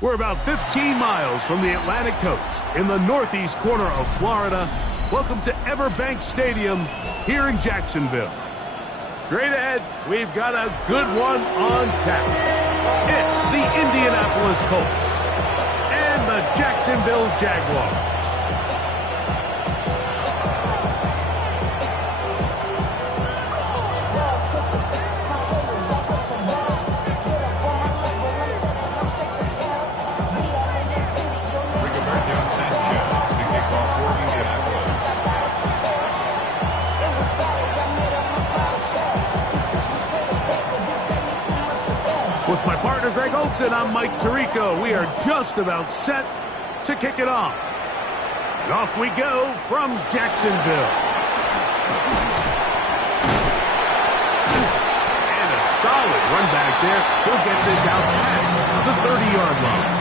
We're about 15 miles from the Atlantic coast in the northeast corner of Florida. Welcome to Everbank Stadium here in Jacksonville. Straight ahead, we've got a good one on tap. It's the Indianapolis Colts and the Jacksonville Jaguars. With my partner, Greg Olsen, I'm Mike Tirico. We are just about set to kick it off. And off we go from Jacksonville. And a solid run back there. He'll get this out past the 30-yard line.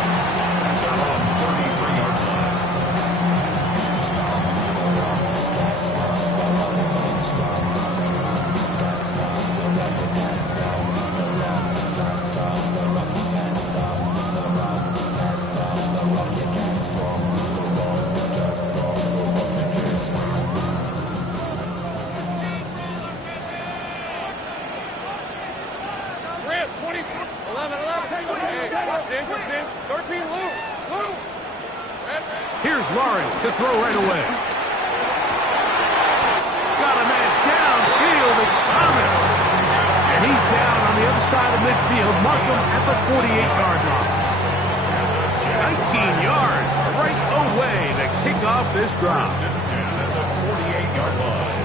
Here's Lawrence to throw right away. Got a man downfield. It's Thomas. And he's down on the other side of midfield. Mark him at the 48-yard line. 19 yards right away to kick off this drive. At the 48-yard line.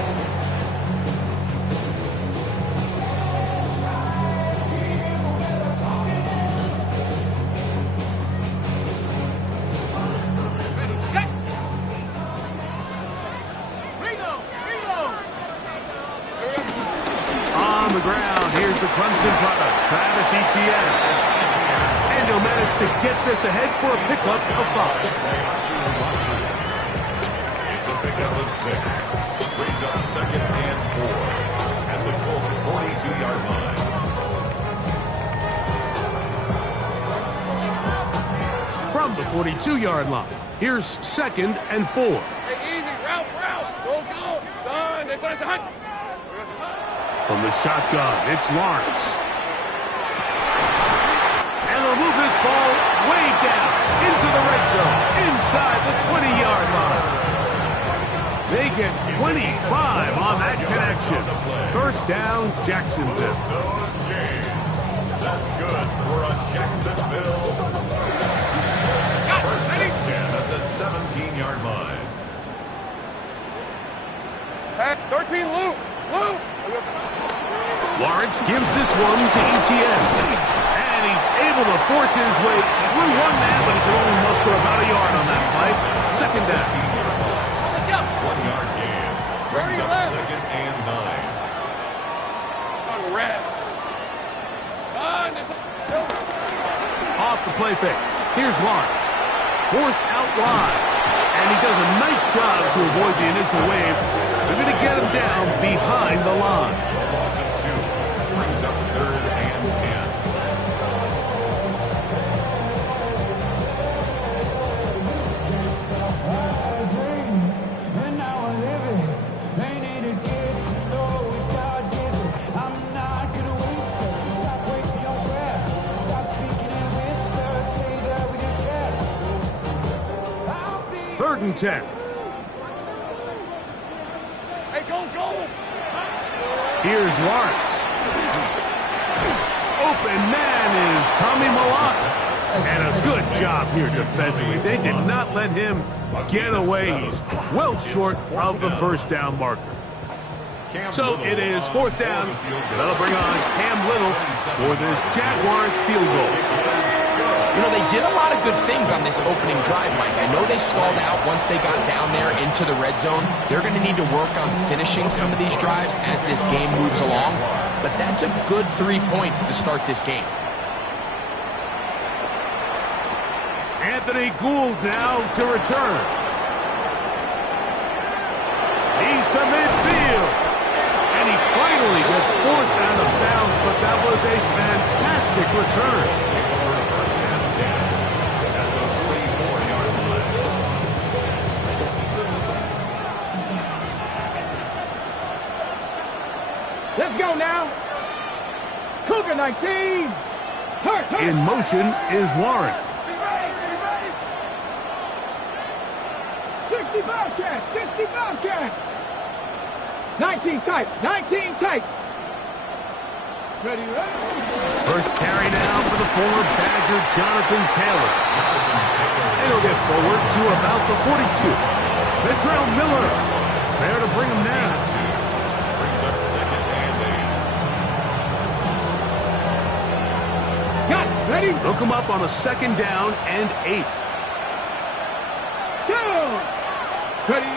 Clemson product, Travis Etienne. And he'll manage to get this ahead for a pickup of 5. It's a pickup of 6. Brings up 2nd and 4 at the Colts 42-yard line. From the 42-yard line, here's 2nd and 4. Hey, easy, route. Go, son. It's a hunt. From the shotgun, it's Lawrence. And they'll move this ball way down into the red zone, inside the 20-yard line. They get 25 on that connection. First down, Jacksonville. That's good for a Jacksonville. First and 10 at the 17-yard line. Hey, 13, Lou. Lawrence gives this one to Etienne. And he's able to force his way through one man, but he can only muster about a yard on that play. Second down. 1-yard gain. Brings up 2nd and 9. Off the play fake. Here's Lawrence. Forced out wide. And he does a nice job to avoid the initial wave. They're going to get him down behind the line. Loss of 2. Brings up 3rd and 10. 3rd and 10. Go. Here's Lawrence. Open man is Tommy Milano. And a good job here defensively. They did not let him get away. He's well short of the first down marker. So it is 4th down. That'll bring on Cam Little for this Jaguars field goal. You know, they did a lot of good things on this opening drive, Mike. I know they stalled out once they got down there into the red zone. They're going to need to work on finishing some of these drives as this game moves along. But that's a good 3 points to start this game. Anthony Gould now to return. He's to midfield. And he finally gets forced out of bounds, but that was a fantastic return. go now. Cougar 19. Hurt. In motion is Warren. 60 Bobcat. 60 Bobcat. 19 tight. 19 tight. Ready. First carry now for the former Badger, Jonathan Taylor. And he'll get forward to about the 42. Ventrell Miller there to bring him down. Brings up second and 8. Got it. Ready. They'll come up on a second down and 8. Down. Ready.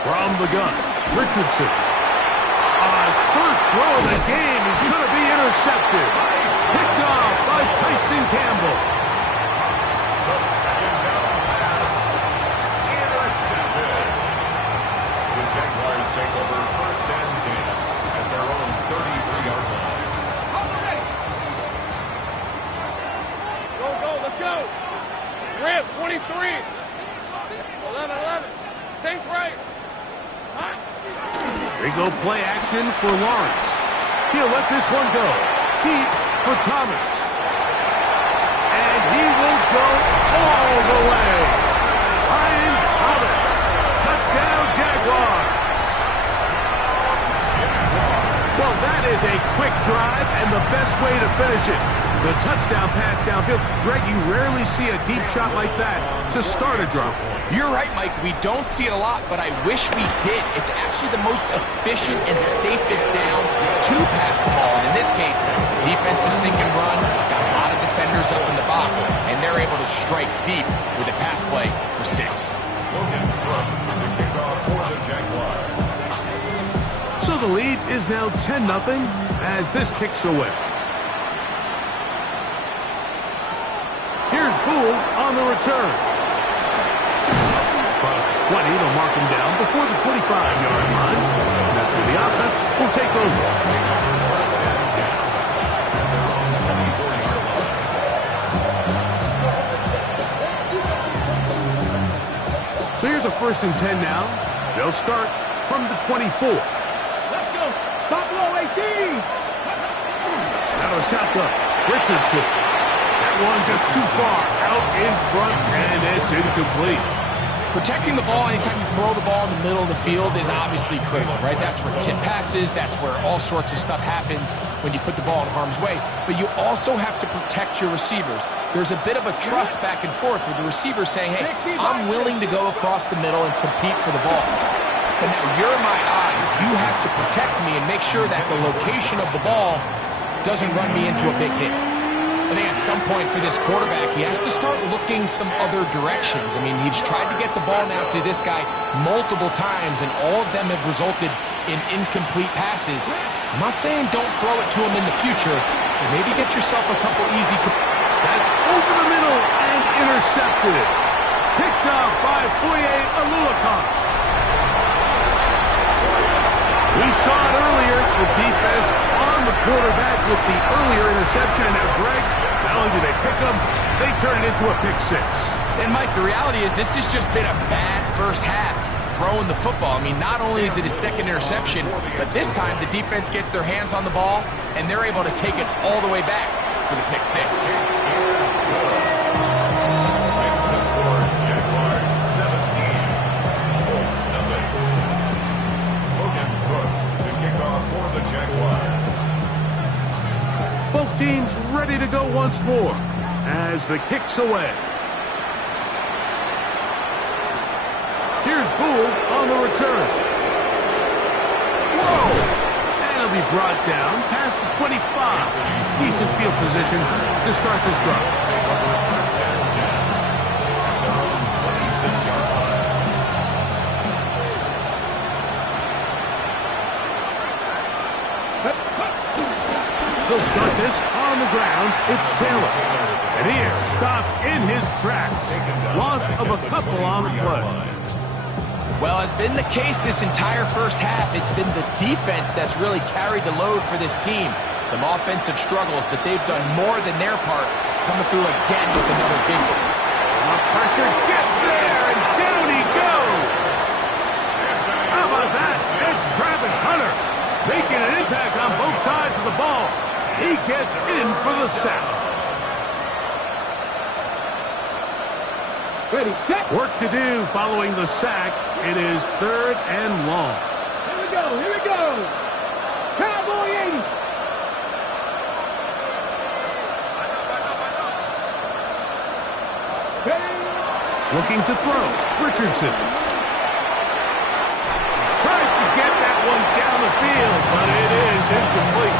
From the gun, Richardson. His first throw of the game is going to be intercepted. Picked off by Tyson Campbell. The second down pass. Intercepted. The Jaguars take over first and 10 at their own 33-yard line. Go, let's go. Rip, 23. 11. Safe right. Hot. They go play action for Lawrence. He'll let this one go. Deep for Thomas. And he will go all the way. Ryan Thomas. Touchdown, Jaguars. Well, that is a quick drive and the best way to finish it. The touchdown pass downfield. Greg, you rarely see a deep shot like that to start a drive. You're right, Mike. We don't see it a lot, but I wish we did. It's actually the most efficient and safest down to pass the ball. And in this case, defense is thinking run, got a lot of defenders up in the box, and they're able to strike deep with a pass play for 6. Logan Brooke to kick off for the Jaguars. So the lead is now 10-0 as this kicks away. Here's Boole on the return. Across the 20, they'll mark him down before the 25-yard line. That's where the offense will take over. So here's a 1st and 10 now. They'll start from the 24. Let's go. Buffalo 18. Out of shotgun, Richardson. That one just too far out in front, and it's incomplete. Protecting the ball anytime you throw the ball in the middle of the field is obviously critical, right? That's where tip passes, that's where all sorts of stuff happens when you put the ball in harm's way. But you also have to protect your receivers. There's a bit of a trust back and forth with the receiver saying, hey, I'm willing to go across the middle and compete for the ball. But now you're in my eyes. You have to protect me and make sure that the location of the ball doesn't run me into a big hit. I think at some point for this quarterback, he has to start looking some other directions. I mean, he's tried to get the ball now to this guy multiple times, and all of them have resulted in incomplete passes. I'm not saying don't throw it to him in the future, but maybe get yourself a couple easy. That's over the middle and intercepted. Picked off by Foye Oluokun. We saw it earlier, the defense on the quarterback with the earlier interception. Now, Greg, not only do they pick them, they turn it into a pick 6. And, Mike, the reality is this has just been a bad first half throwing the football. I mean, not only is it his 2nd interception, but this time the defense gets their hands on the ball, and they're able to take it all the way back for the pick 6. Both teams ready to go once more as the kick's away. Here's Boole on the return. Whoa! And he'll be brought down past the 25. Decent field position to start this drive. They'll start this on the ground. It's Taylor. And he is stopped in his tracks. Loss of a couple on the play. Well, as been the case this entire first half, it's been the defense that's really carried the load for this team. Some offensive struggles, but they've done more than their part, coming through again with another big. The pressure gets there, and down he goes. How about that? It's Travis Hunter. Making an impact on both sides of the ball. He gets in for the sack. Ready, set. Work to do following the sack. It is 3rd and long. Here we go, here we go. Cowboy 80. Looking to throw. Richardson. Tries to get that one down the field, but it is incomplete.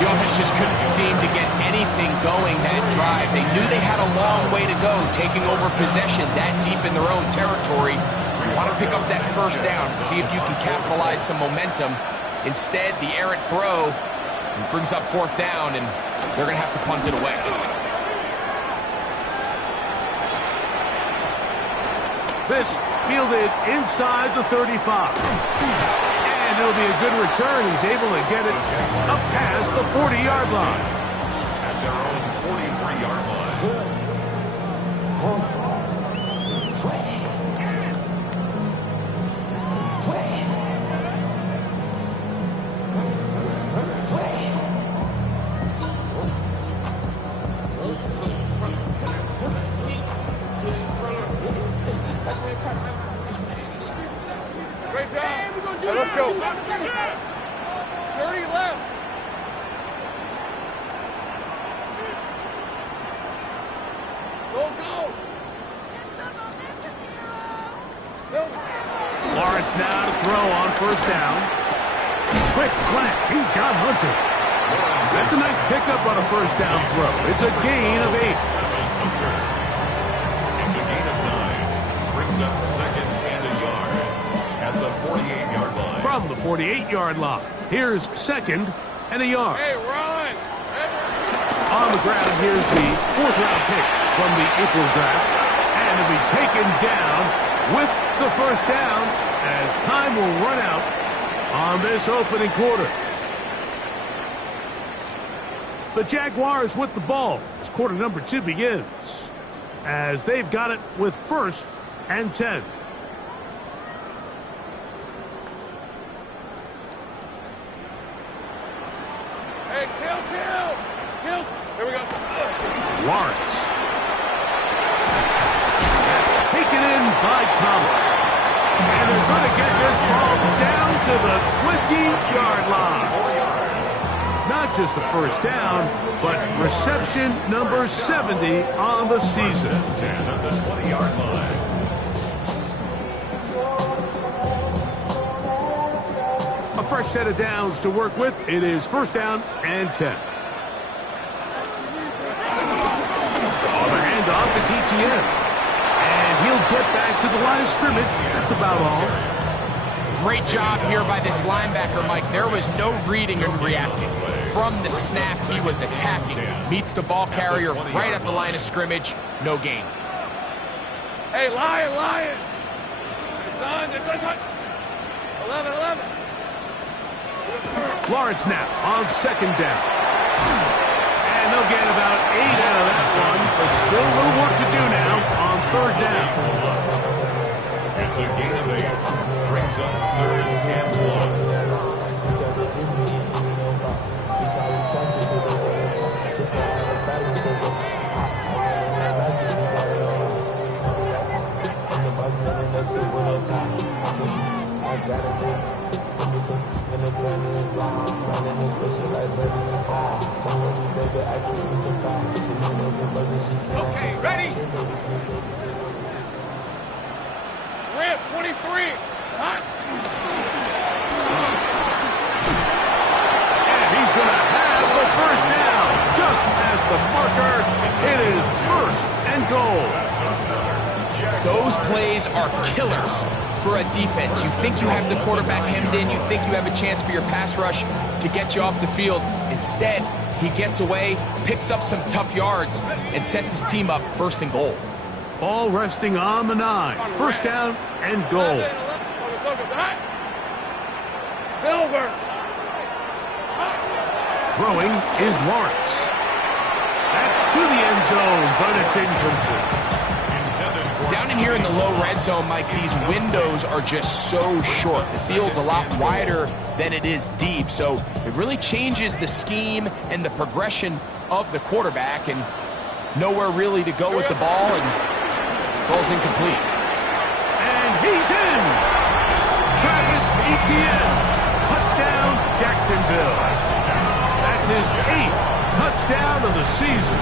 The offense just couldn't seem to get anything going that drive. They knew they had a long way to go, taking over possession that deep in their own territory. You want to pick up that first down, see if you can capitalize some momentum. Instead, the errant throw brings up 4th down, and they're going to have to punt it away. This fielded inside the 35. And it'll be a good return. He's able to get it up past the 40-yard line. At their own 43-yard line. Great job. Hey, let's go. 30 left. Go, go. Lawrence now to throw on 1st down. Quick slant. He's got Hunter. That's a nice pickup on a 1st down throw. It's a gain of 8. It's a gain of 9. Brings up 2nd and a yard at the 48-yard line. From the 48-yard line. Here's 2nd and a yard. Hey, Ron. On the ground, here's the 4th-round pick from the April draft. And it'll be taken down with the 1st down as time will run out on this opening quarter. The Jaguars with the ball as quarter number 2 begins, as they've got it with 1st and 10. Hey, kill. Here we go. Lawrence. That's taken in by Thomas. And they're going to get this ball down to the 20-yard line. Not just a 1st down, but reception number 70 on the season. 10 at the 20-yard line. A fresh set of downs to work with. It is 1st down and 10. On the handoff to TTN. And he'll get back to the line of scrimmage. That's about all. Great job here by this linebacker, Mike. There was no reading and reacting. From the snap, he was attacking. Meets the ball carrier right at the line of scrimmage. No gain. Hey, Lion. Son. 11. Lawrence now on 2nd down. And they'll get about 8 out of that one, but still a little work to do now on 3rd down. It's a gain of 8. Brings up 3rd and 1. Okay, ready? Rip, 23. Hot. And he's going to have the 1st down. Just as the marker, it is 1st and goal. Those plays are killers for a defense. You think you have the quarterback hemmed in. You think you have a chance for your pass rush to get you off the field. Instead, he gets away, picks up some tough yards, and sets his team up 1st and goal. Ball resting on the 9. 1st down and goal. Silver. Throwing is Lawrence. That's to the end zone, but it's incomplete. Down in here in the low red zone, Mike, these windows are just so short. The field's a lot wider than it is deep, so it really changes the scheme and the progression of the quarterback, and nowhere really to go with the ball, and falls incomplete. And he's in! Travis Etienne, touchdown Jacksonville. That's his 8th touchdown of the season.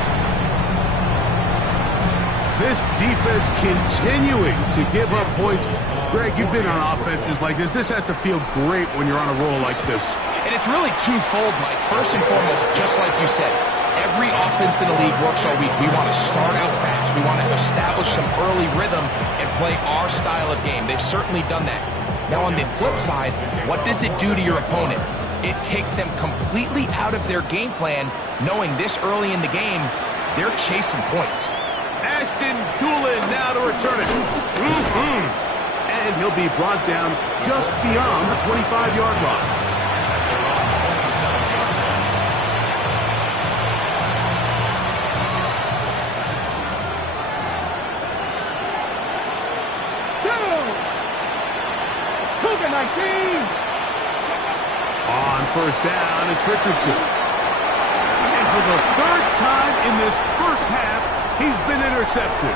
This defense continuing to give up points. Greg, you've been on offenses like this. This has to feel great when you're on a roll like this. And it's really twofold, Mike. First and foremost, just like you said, every offense in the league works all week. We want to start out fast. We want to establish some early rhythm and play our style of game. They've certainly done that. Now, on the flip side, what does it do to your opponent? It takes them completely out of their game plan, knowing this early in the game, they're chasing points. Ashton Dulin now to return it. And he'll be brought down just beyond the 25-yard line. Cougar 19. On first down, it's Richardson. And for the 3rd time in this first half, he's been intercepted.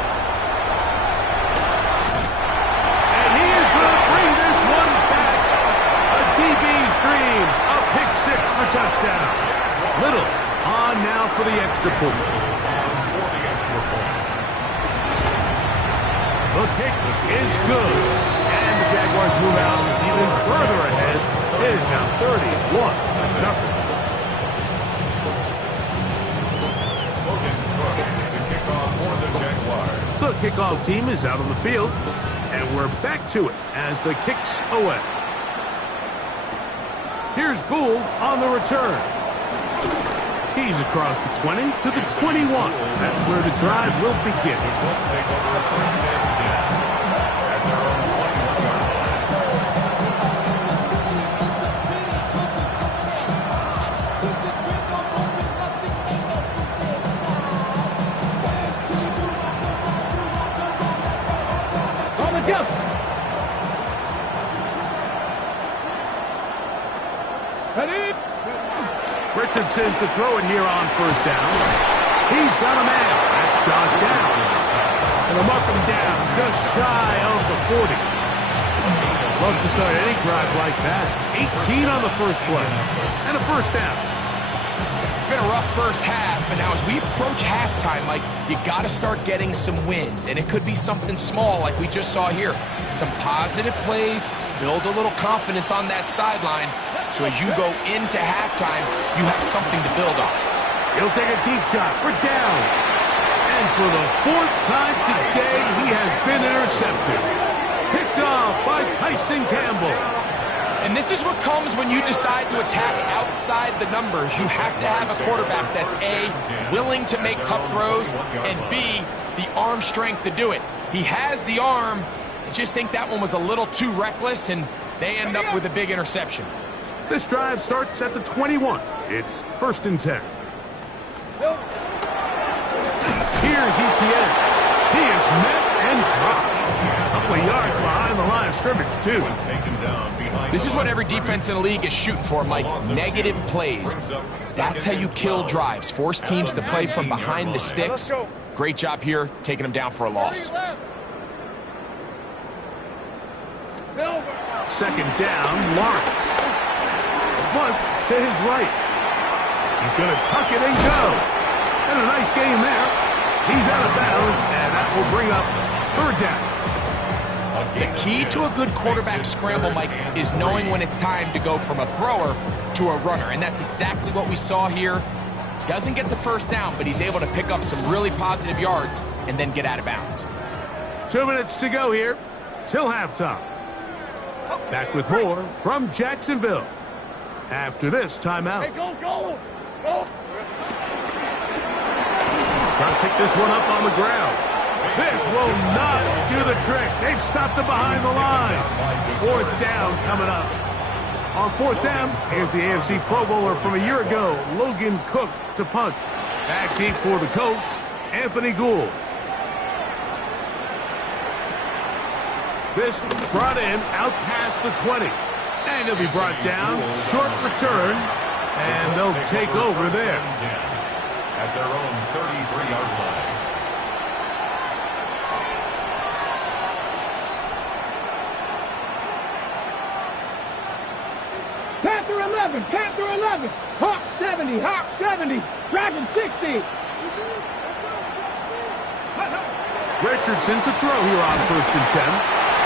And he is going to bring this one back. A DB's dream. A pick 6 for touchdown. Little on now for the extra point. The kick is good. And the Jaguars move out even further ahead. It is now 31-0. The kickoff team is out on the field, and we're back to it as the kick's away. Here's Gould on the return. He's across the 20 to the 21. That's where the drive will begin. Richardson to throw it here on first down. He's got a man. That's Josh Downs. And they'll mark him down just shy of the 40. Love to start any drive like that. 18 on the first play. And a first down. It's been a rough first half, but now as we approach halftime, Mike, you got to start getting some wins. And it could be something small like we just saw here. Some positive plays, build a little confidence on that sideline. So as you go into halftime, you have something to build on. He'll take a deep shot for down. And for the 4th time today, he has been intercepted. Picked off by Tyson Campbell. And this is what comes when you decide to attack outside the numbers. You have to have a quarterback that's A, willing to make tough throws, and B, the arm strength to do it. He has the arm. I just think that one was a little too reckless, and they end up with a big interception. This drive starts at the 21. It's 1st and 10. Here's Etienne. He is met and dropped. A couple of yards behind the line of scrimmage, too. This is what every defense in the league is shooting for, Mike. Negative plays. That's how you kill drives. Force teams to play from behind the sticks. Great job here, taking them down for a loss. 2nd down, Lawrence. Flush to his right. He's going to tuck it and go. And a nice game there. He's out of bounds, and that will bring up 3rd down. The key to a good quarterback scramble, Mike, is knowing when it's time to go from a thrower to a runner. And that's exactly what we saw here. Doesn't get the first down, but he's able to pick up some really positive yards and then get out of bounds. 2 minutes to go here till halftime. Back with more from Jacksonville after this timeout. Hey, go. Trying to pick this one up on the ground. This will not do the trick. They've stopped him behind the line. 4th down coming up. On 4th down, here's the AFC Pro Bowler from a year ago, Logan Cook, to punt. Back deep for the Colts, Anthony Gould. This brought in out past the 20. And he'll be brought down. Short return. And they'll take over there. At their own 33-yard line. Panther 11, Panther 11. Hawk 70, Hawk 70. Dragon 60. Richardson to throw here on 1st and 10.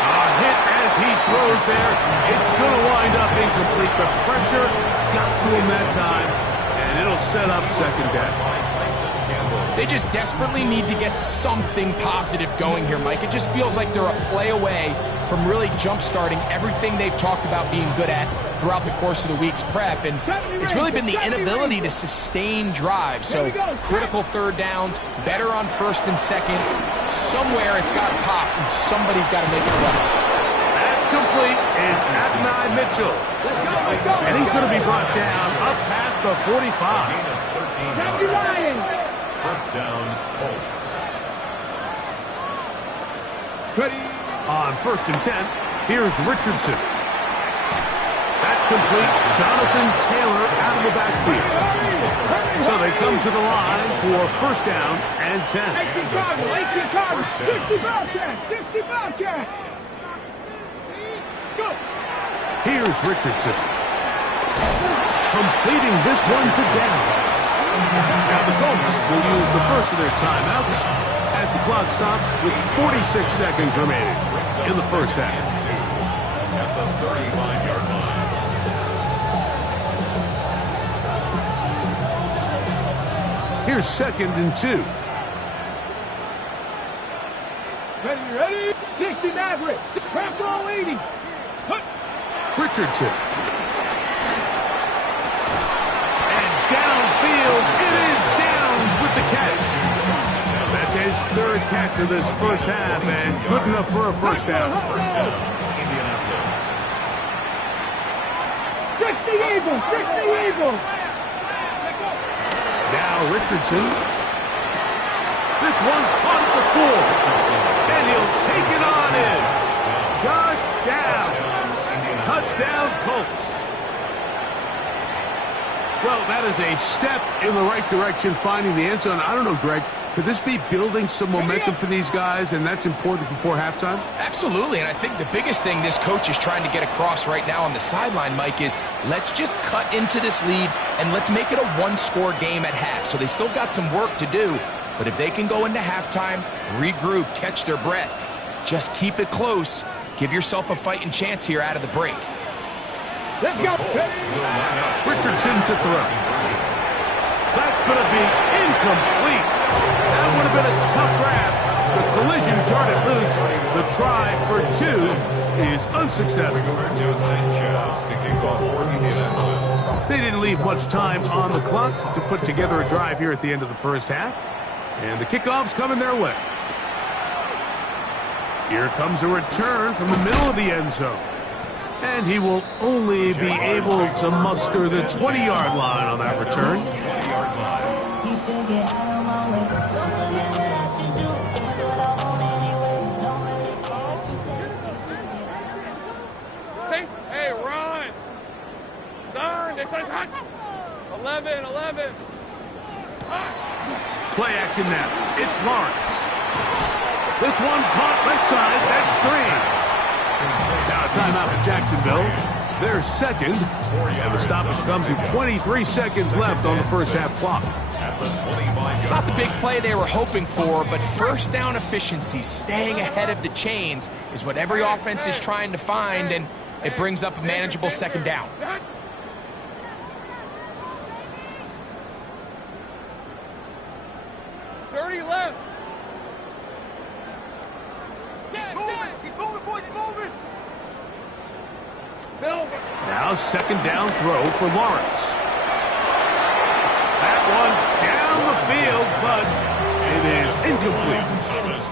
A hit as he throws there. It's going to wind up incomplete. The pressure got to him that time, and it'll set up 2nd down. They just desperately need to get something positive going here, Mike. It just feels like they're a play away from really jump-starting everything they've talked about being good at throughout the course of the week's prep. And it's really been the inability to sustain drives. So critical 3rd downs, better on 1st and 2nd. Somewhere it's got to pop, and somebody's got to make it run. That's complete. It's Adonai Mitchell. And he's going to be brought down up past the 45. 1st down, Colts. On 1st and 10, here's Richardson. That's complete. Jonathan Taylor out of the backfield. So they come to the line for 1st down and 10. 18 Cardinals, 60 Bobcat, 60 Bobcat. Go. Here's Richardson. Completing this one to Downs. Now the Colts will use the first of their timeouts as the clock stops with 46 seconds remaining in the 1st half. At the 35-yard line. Here's 2nd and 2. Ready? 60 Maverick. Craft all 80. Richardson. Downfield, it is Downs with the catch. That's his 3rd catch of this 1st half, and good enough for a 1st down. Indianapolis. 60 Eagles, 60 Eagles. Now Richardson. This one caught at the 4. And he'll take it on in. Josh Downs. Touchdown Colts. Well, that is a step in the right direction, finding the end zone. I don't know, Greg. Could this be building some momentum for these guys, and that's important before halftime? Absolutely, and I think the biggest thing this coach is trying to get across right now on the sideline, Mike, is let's just cut into this lead, and let's make it a one-score game at half. So they still got some work to do, but if they can go into halftime, regroup, catch their breath, just keep it close, give yourself a fighting chance here out of the break. Let's go. Richardson to throw. That's going to be incomplete. That would have been a tough grab. The collision jarred it loose. The try for 2 is unsuccessful. They didn't leave much time on the clock to put together a drive here at the end of the 1st half. And the kickoff's coming their way. Here comes a return from the middle of the end zone. And he will only be able to muster the 20-yard line on that return. Hey, Ron. Darn, this is hot. 11. Play action now. It's Lawrence. This one caught left side. That screens. Now a timeout for Jacksonville. Their 2nd. And the stoppage comes with 23 seconds left on the 1st half clock. It's not the big play they were hoping for, but 1st down efficiency, staying ahead of the chains, is what every offense is trying to find, and it brings up a manageable 2nd down. 30 left. He's moving, boys, he's moving. Silver. Now 2nd down throw for Lawrence. That one down the field, but it is incomplete.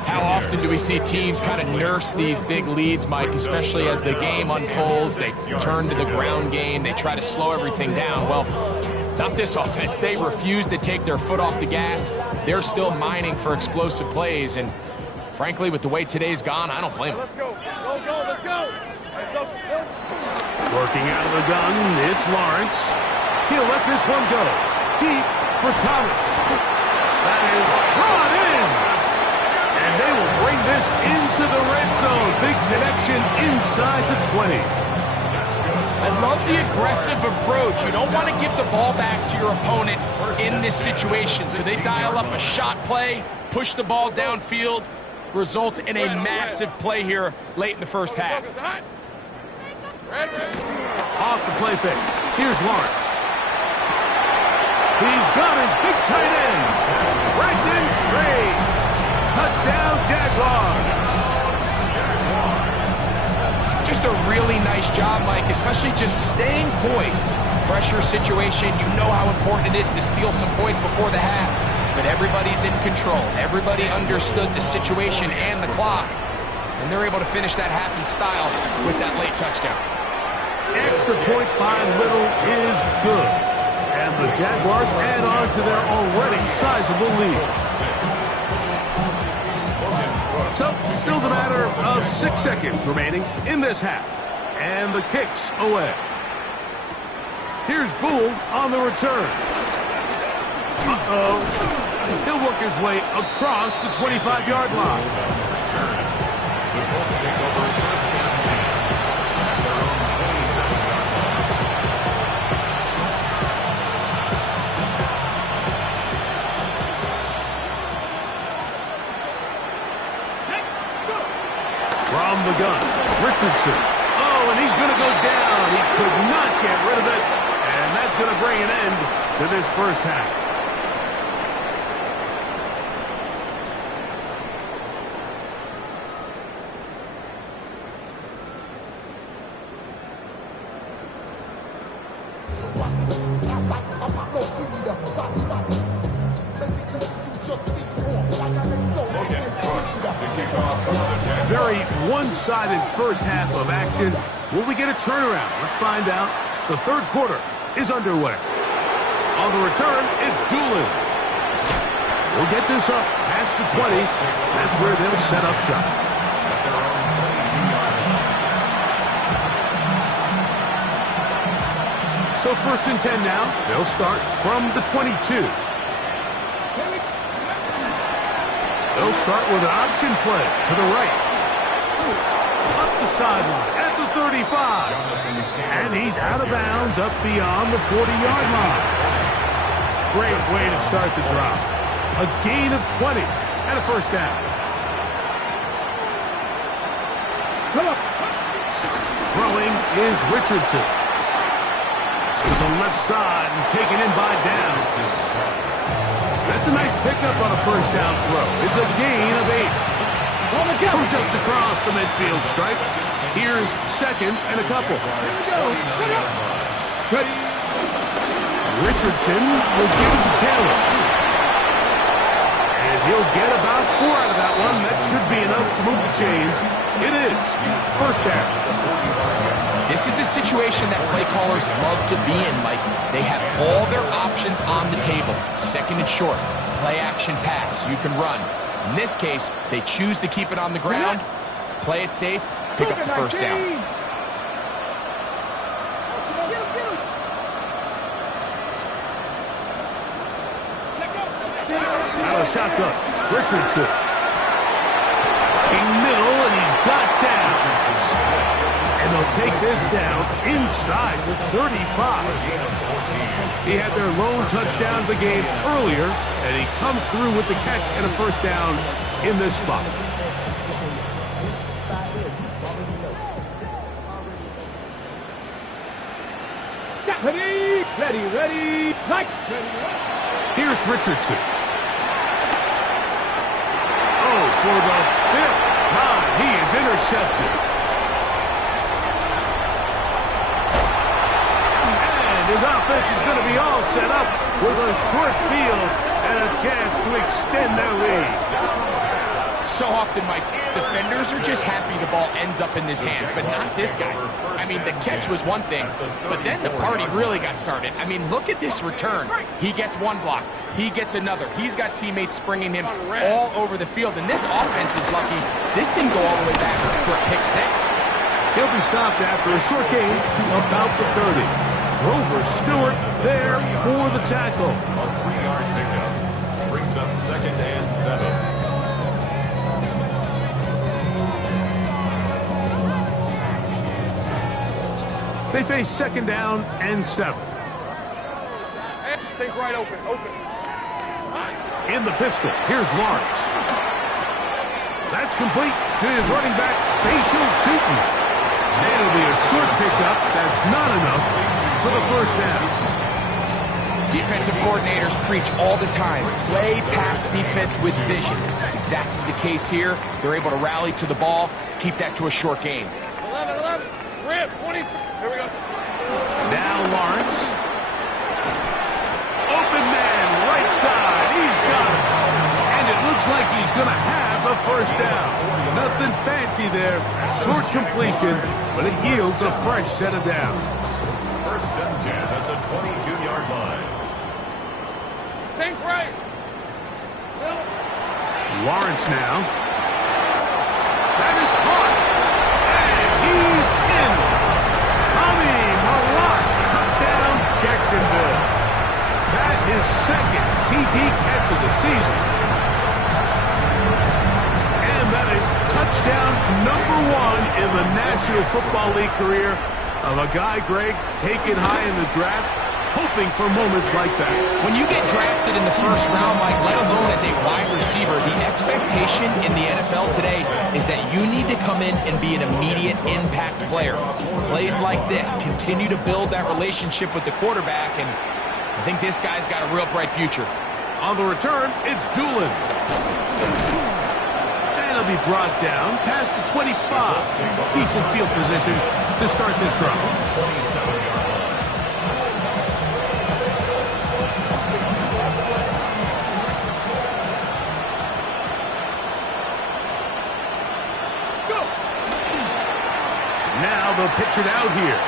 How often do we see teams kind of nurse these big leads, Mike, especially as the game unfolds? They turn to the ground game. They try to slow everything down. Well, not this offense. They refuse to take their foot off the gas. They're still mining for explosive plays, and Frankly, with the way today's gone, I don't blame him. Let's go. Let's go. Working out of the gun, it's Lawrence. He'll let this one go. Deep for Thomas. That is brought in. And they will bring this into the red zone. Big connection inside the 20. I love the aggressive approach. You don't want to give the ball back to your opponent in this situation. So they dial up a shot play, push the ball downfield, results in a massive play here late in the first half. Off the play fake. Here's Lawrence. He's got his big tight end. Brendan Straight. Touchdown, Jaguars. Just a really nice job, Mike, especially just staying poised. Pressure situation, you know how important it is to steal some points before the half. But everybody's in control. Everybody understood the situation and the clock. And they're able to finish that half in style with that late touchdown. Extra point by Little is good. And the Jaguars add on to their already sizable lead. So, still the matter of 6 seconds remaining in this half. And the kick's away. Here's Gould on the return. Uh-oh. He'll work his way across the 25-yard line. The Colts take over first and 10 at their own 27-yard line. From the gun, Richardson. Oh, and he's going to go down. He could not get rid of it. And that's going to bring an end to this first half. Very one-sided first half of action. Will we get a turnaround? Let's find out. The third quarter is underway. On the return, it's Doolin. We'll get this up past the 20. That's where they'll set up shop. At their own 22-yard line. So first and 10 now. They'll start from the 22. They'll start with an option play to the right. Up the sideline at the 35. And he's out of bounds up beyond the 40-yard line. Great way to start the drive. A gain of 20 and a first down. Throwing is Richardson. To the left side and taken in by Downs. That's a nice pickup on a first down throw. It's a gain of 8. From just across the midfield stripe. Here's second and a couple. Richardson will give it to Taylor. And he'll get about 4 out of that one. That should be enough to move the chains. It is first down. This is a situation that play callers love to be in, Mike. They have all their options on the table. Second and short, play action pass. You can run. In this case, they choose to keep it on the ground, play it safe, pick up the first down. Out of shotgun, Richardson. In middle, and he's got down. And they'll take this down inside the 35. He had their lone touchdown of the game earlier, and he comes through with the catch and a first down in this spot. Ready. Nice. Here's Richardson. Oh, for the 5th time, he is intercepted. His offense is going to be all set up with a short field and a chance to extend their lead. So so often, Mike, defenders are just happy the ball ends up in his hands, but not this guy. I mean, the catch was one thing, but then the party really got started. I mean, look at this return. He gets one block. He gets another. He's got teammates springing him all over the field, and this offense is lucky. This didn't go all the way back for a pick six. He'll be stopped after a short gain to about the 30. Grover Stewart there for the tackle. A 3-yard pickup brings up 2nd and 7. They face 2nd down and 7. Take right open. In the pistol, here's Lawrence. That's complete to his running back, Facial Cheaton. It'll be a short pickup. That's not enough for the first down. Defensive coordinators preach all the time, play pass defense with vision. That's exactly the case here. They're able to rally to the ball, keep that to a short gain. 11. Rip, 20. Here we go. Now Lawrence. Open man, right side. He's got it. And it looks like he's going to have the first down. Nothing fancy there. Short completion, but it yields a fresh set of downs. 1st and 10 at the 22-yard line. Sink right. Lawrence now. That is caught. And he's in. Tommy Malott. Touchdown, Jacksonville. That is 2nd TD catch of the season. And that is touchdown number 1 in the National Football League career of a guy, Greg, taken high in the draft, hoping for moments like that. When you get drafted in the first round, Mike, let alone as a wide receiver, the expectation in the NFL today is that you need to come in and be an immediate impact player. Plays like this continue to build that relationship with the quarterback, and I think this guy's got a real bright future. On the return, it's Doolin. And he'll be brought down past the 25. Decent field position to start this drive. 27-yard line. Now they'll pitch it out here.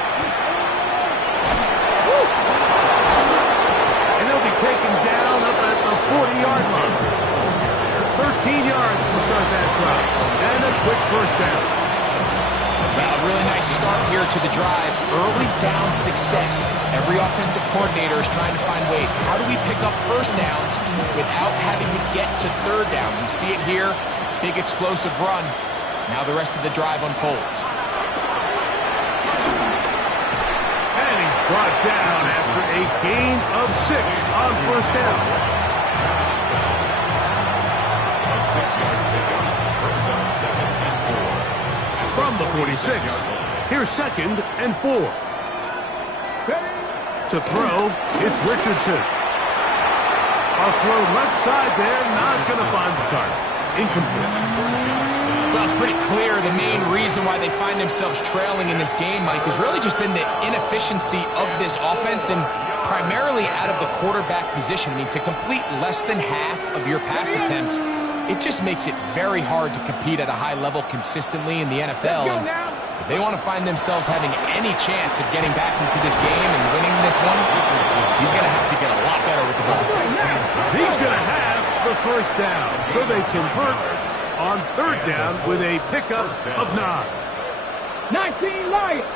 And he'll be taken down up at the 40-yard line. 13 yards to start that drive. And a quick first down. Well, a really nice start here to the drive. Early down success. Every offensive coordinator is trying to find ways. How do we pick up first downs without having to get to third down? We see it here. Big explosive run. Now the rest of the drive unfolds. Brought down after a gain of 6 on first down. A 6-yard pickup brings up 2nd and 4. From the 46, here's 2nd and 4. To throw, it's Richardson. A throw left side there, not going to find the target. Incomplete. Well, it's pretty clear the main reason why they find themselves trailing in this game, Mike, has really just been the inefficiency of this offense and primarily out of the quarterback position. I mean, to complete less than half of your pass attempts, it just makes it very hard to compete at a high level consistently in the NFL. And if they want to find themselves having any chance of getting back into this game and winning this one, he's going to have to get a lot better with the ball. He's going to have the first down, so they convert on third down with a pickup of 9. 19 Lions.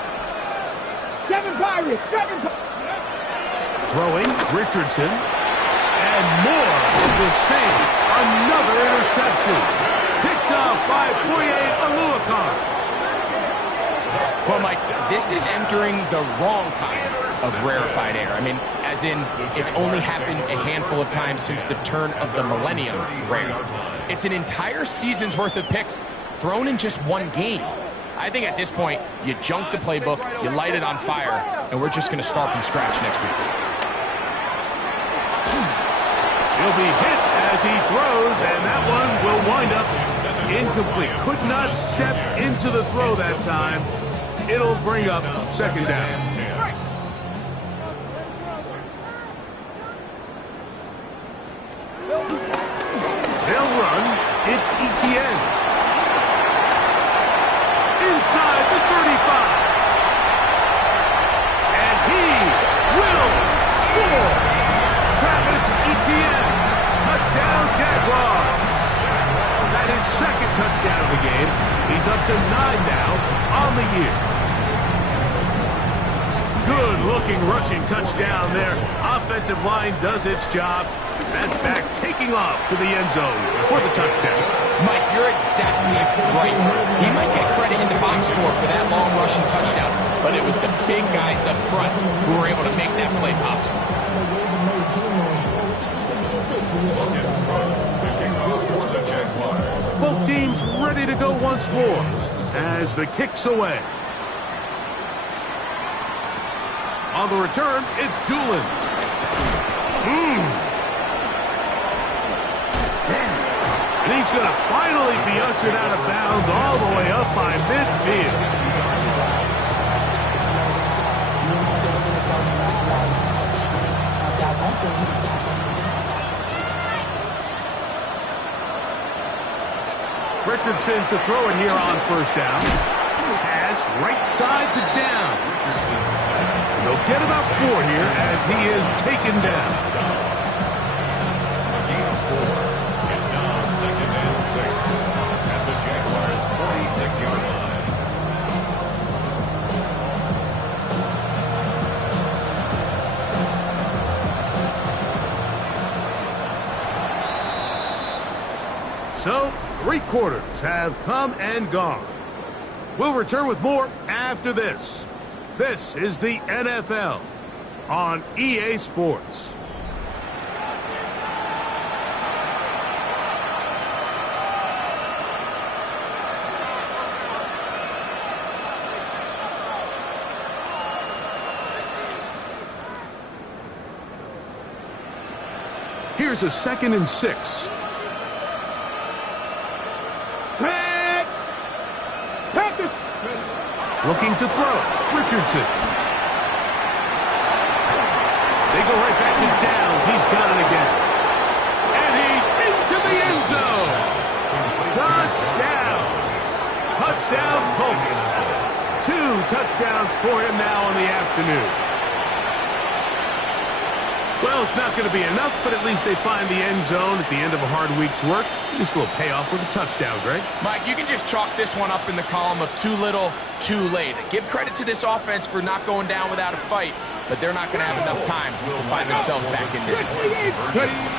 7 Pirates. 7 Throwing, Richardson. And more of the same. Another interception. Picked off by Foye Oluokun. Well, Mike, this is entering the wrong kind of rarefied air. I mean, as in, it's only happened a handful of times since the turn of the millennium rare. It's an entire season's worth of picks thrown in just one game. I think at this point, you junk the playbook, you light it on fire, and we're just going to start from scratch next week. He'll be hit as he throws, and that one will wind up incomplete. Could not step into the throw that time. It'll bring up 2nd down. They'll run. It's Travis Etienne. Inside the 35. And he will score. Travis Etienne. Touchdown, Jaguars. That is second touchdown of the game. He's up to 9 now on the year. Good-looking rushing touchdown there. Offensive line does its job. And back taking off to the end zone for the touchdown. Mike, you're exactly right. He might get credit in the box score for that long rushing touchdown, but it was the big guys up front who were able to make that play possible. Both teams ready to go once more as the kick's away. On the return, it's Doolin. And he's going to finally be ushered out of bounds all the way up by midfield. Richardson to throw it here on first down. Pass right side to down. They'll get about 4 here as he is taken down. Gain of 4. It's now 2nd and 6 at the Jaguars' 46-yard line. So, 3 quarters have come and gone. We'll return with more after this. This is the NFL on EA Sports. Here's a 2nd and 6. Looking to throw. Richardson. They go right back to Downs. He's got it again. And he's into the end zone. Touchdown. Touchdown, Colts. 2 touchdowns for him now in the afternoon. Well, it's not going to be enough, but at least they find the end zone at the end of a hard week's work. Just a little payoff with a touchdown, Greg. Mike, you can just chalk this one up in the column of too little, too late. Give credit to this offense for not going down without a fight, but they're not going to have enough time to find themselves back in this one.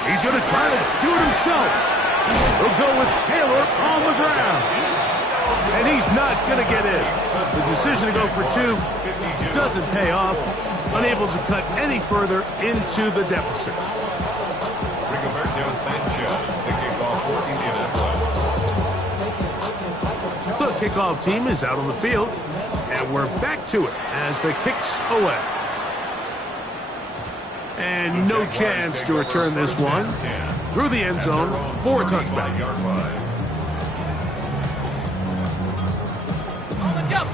He's going to try to do it himself. He'll go with Taylor on the ground. And he's not going to get in. The decision to go for 2 doesn't pay off. Unable to cut any further into the deficit. Rigoberto Sanchez, the kickoff for Indianapolis. The kickoff team is out on the field, and we're back to it as the kick's away. And no chance to return this one through the end zone for a touchback.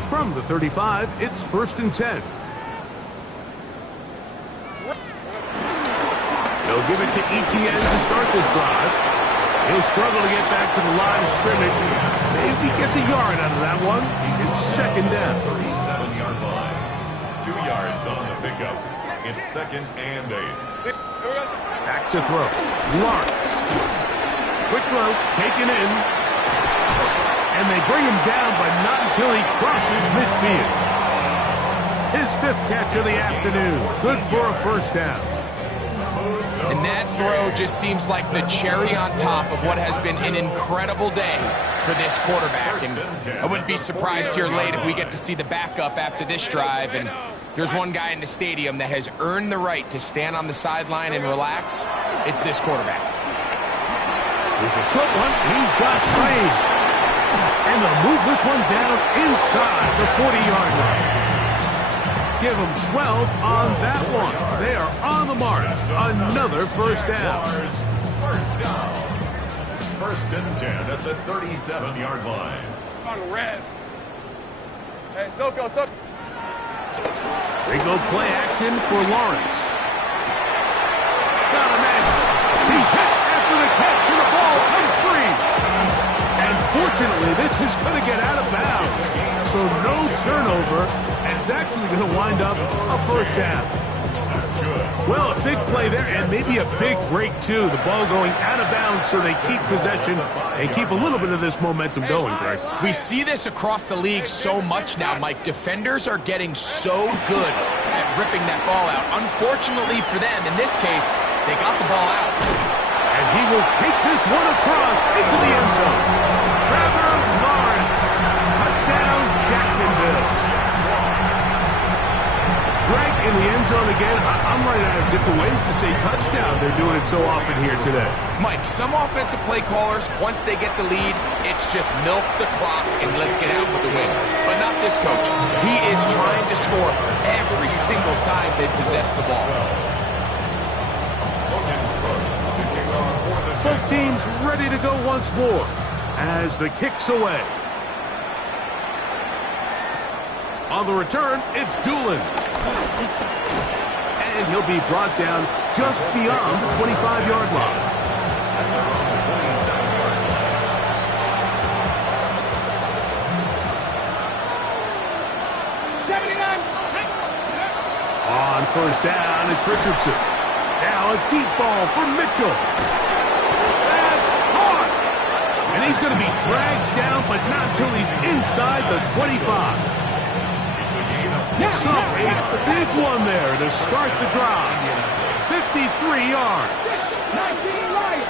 From the 35, it's 1st and 10. They'll give it to Etienne to start this drive. He'll struggle to get back to the line of scrimmage. Maybe gets a yard out of that one. It's 2nd down. 37-yard line. 2 yards on the pickup. It's 2nd and 8. Back to throw. Lawrence. Quick throw, taken in. And they bring him down, but not until he crosses midfield. His 5th catch of the afternoon. Good for a 1st down. And that throw just seems like the cherry on top of what has been an incredible day for this quarterback. And I wouldn't be surprised here late if we get to see the backup after this drive. And there's one guy in the stadium that has earned the right to stand on the sideline and relax. It's this quarterback. Here's a short one. He's got Slade. And they'll move this one down inside the 40-yard line. Give them 12 on that one. They are on the mark. Another 1st down. 1st down. 1st and 10 at the 37-yard line. On red. Hey, Soko. They go play action for Lawrence. Got a man. He's hit after the catch, and the ball comes free. Unfortunately, this is going to get out of bounds. So no turnover, and it's actually going to wind up a first down. Well, a big play there, and maybe a big break, too. The ball going out of bounds so they keep possession and keep a little bit of this momentum going, Greg. We see this across the league so much now, Mike. Defenders are getting so good at ripping that ball out. Unfortunately for them, in this case, they got the ball out. And he will take this one across into the end zone. Trevor Lawrence. Touchdown, Jacksonville. Greg, in the end zone again. I'm running out of different ways to say touchdown. They're doing it so often here today. Mike, some offensive play callers, once they get the lead, it's just milk the clock and let's get out with the win. But not this coach. He is trying to score every single time they possess the ball. Both teams ready to go once more as the kick's away. On the return, it's Doolin. And he'll be brought down just beyond the 25-yard line. On first down, it's Richardson. Now a deep ball for Mitchell. That's caught. And he's going to be dragged down, but not until he's inside the 25. So a big one there to start the drive. 53 yards. 19 right.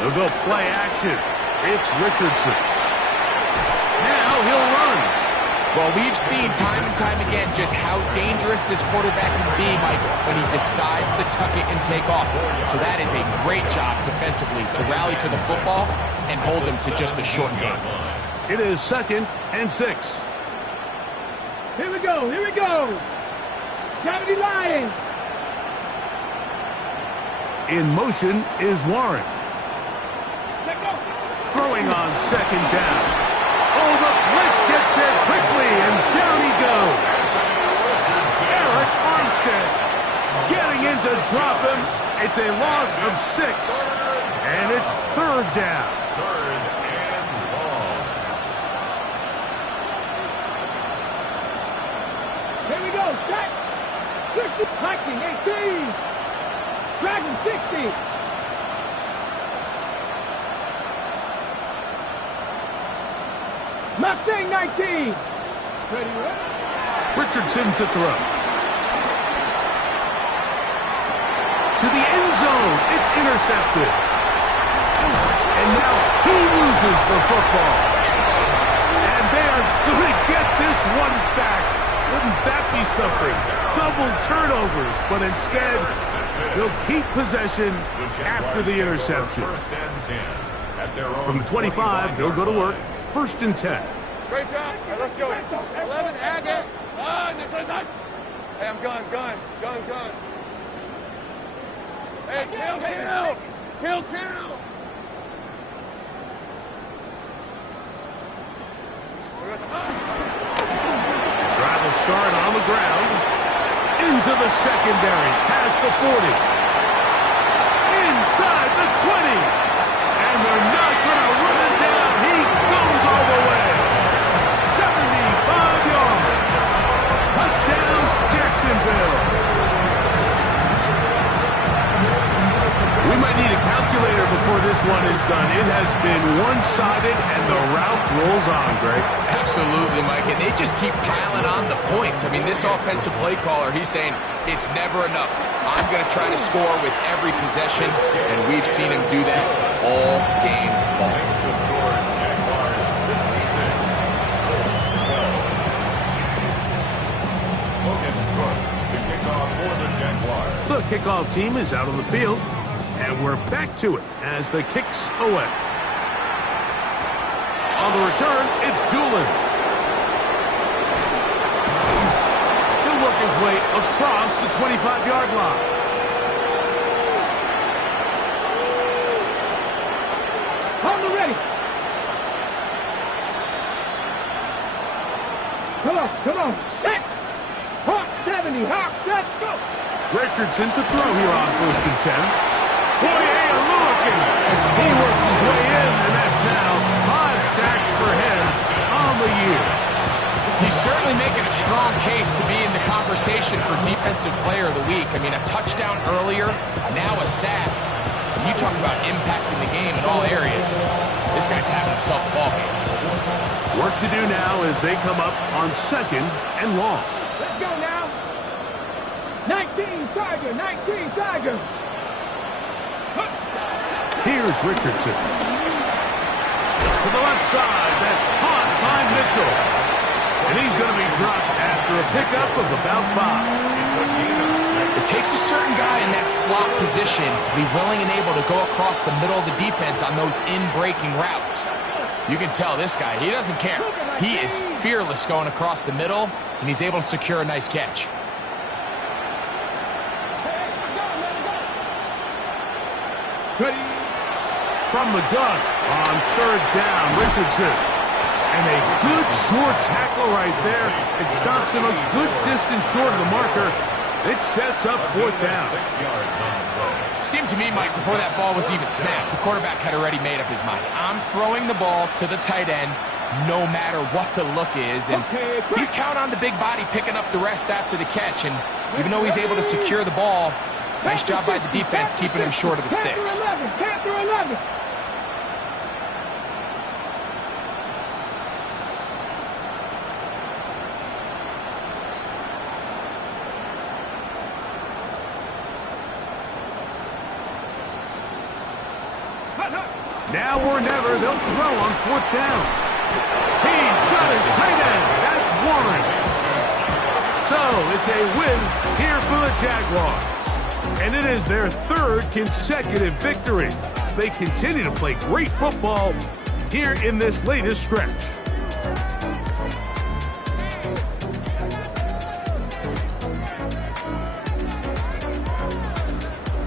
They'll go play action. It's Richardson. Now he'll run. Well, we've seen time and time again just how dangerous this quarterback can be, Mike, when he decides to tuck it and take off. So that is a great job defensively to rally to the football and hold him to just a short game. It is 2nd and 6. Here we go. Here we go. Gravity Lions. In motion is Warren. Let go. Throwing on 2nd down. Oh, the blitz gets there quickly, and down he goes. Eric Armstead getting in to drop him. It's a loss of 6, and it's 3rd down. 3rd and long. Here we go. Set. 60. Hiking 18. Dragon 60. Mustang 19. Richardson to throw. To the end zone. It's intercepted. And now he loses the football. And they are going to get this one back. Wouldn't that be something? Double turnovers, but instead they'll keep possession after the interception. From the 25, they'll go to work. 1st and 10. Great job. All right, let's go. 11, Agate. This is it. Hey, I'm gun. Hey, kill. Drive will start on the ground. Into the secondary. Past the 40. Inside the 20. And they're not going to run it down. He goes all the way. 75 yards. Touchdown, Jacksonville. We might need a calculator before this one is done. It has been one-sided, and the route rolls on, Greg. Absolutely, Mike, and they just keep piling on the points. I mean, this offensive play caller, he's saying, it's never enough. I'm going to try to score with every possession, and we've seen him do that all game long. The kickoff team is out on the field, and we're back to it as the kick's away. On the return, it's Doolin. He'll work his way across the 25-yard line. On the ready. Come on. Set. Hot. 70. Hawk, let's go. Richardson to throw here on 1st and 10. Foye looking. He works his way in, and that's now 5 sacks for him on the year. He's certainly making a strong case to be in the conversation for Defensive Player of the Week. I mean, a touchdown earlier, now a sack. You talk about impacting the game in all areas. This guy's having himself a ball game. Work to do now as they come up on 2nd and long. Let's go now. 19 Tiger, 19 Tiger. Here's Richardson. To the left side, that's caught by Mitchell. And he's going to be dropped after a pickup of about 5. It's a gain of 6. It takes a certain guy in that slot position to be willing and able to go across the middle of the defense on those in-breaking routes. You can tell this guy, he doesn't care. He is fearless going across the middle, and he's able to secure a nice catch. From the gun on 3rd down, Richardson. And a good short tackle right there. It stops him a good distance short of the marker. It sets up 4th down. 6 yards on the play. Seemed to me, Mike, before that ball was even snapped, the quarterback had already made up his mind. I'm throwing the ball to the tight end no matter what the look is. And he's counting on the big body picking up the rest after the catch. And even though he's able to secure the ball, nice job by the defense keeping him short of the sticks. Panther 11. Now or never, they'll throw on 4th down. He's got his tight end. That's Warren. So it's a win here for the Jaguars. And it is their 3rd consecutive victory. They continue to play great football here in this latest stretch.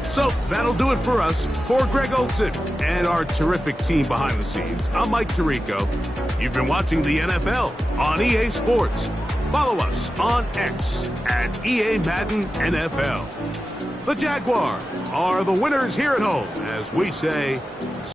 So that'll do it for us. For Greg Olsen and our terrific team behind the scenes, I'm Mike Tirico. You've been watching the NFL on EA Sports. Follow us on X at EA Madden NFL. The Jaguars are the winners here at home, as we say,